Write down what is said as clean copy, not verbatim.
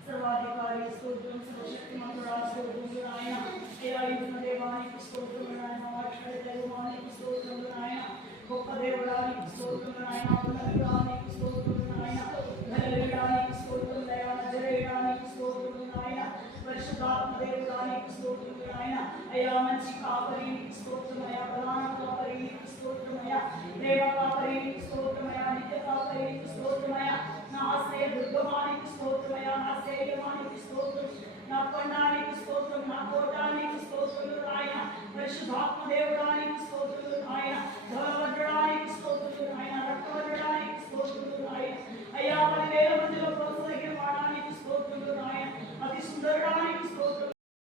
सर्वाधिकारी स्तोत्रम सर्वशक्तिमंतुरा स्तोत्रम नारायण एलायुधन देवाనికి స్తోత్రం నాయన వాక్షణ దేవానికి స్తోత్రం నాయన గొప్ప దేవుడానికి స్తోత్రం నాయన ఉన్నతానికి స్తోత్రం నాయన ధనవేడానికి స్తోత్రం దయాన జరేడానికి స్తోత్రం నాయన పరిశుద్ధాత్మ దేవుడానికి స్తోత్రం నాయన అయ్యా మంచి కాపరికి స్తోత్రం అయ్యా ప్రధాన కాపరికి స్తోత్రం అయ్యా ప్రేమ కాపరికి స్తోత్రం అయ్యా నిత్య కాపరికి స్తోత్రం అయ్యా నా ఆశ్రయ దుర్గమానికి స్తోత్రం అయ్యా నా శైలమానికి స్తోత్రం నా కొండానికి స్తోత్రం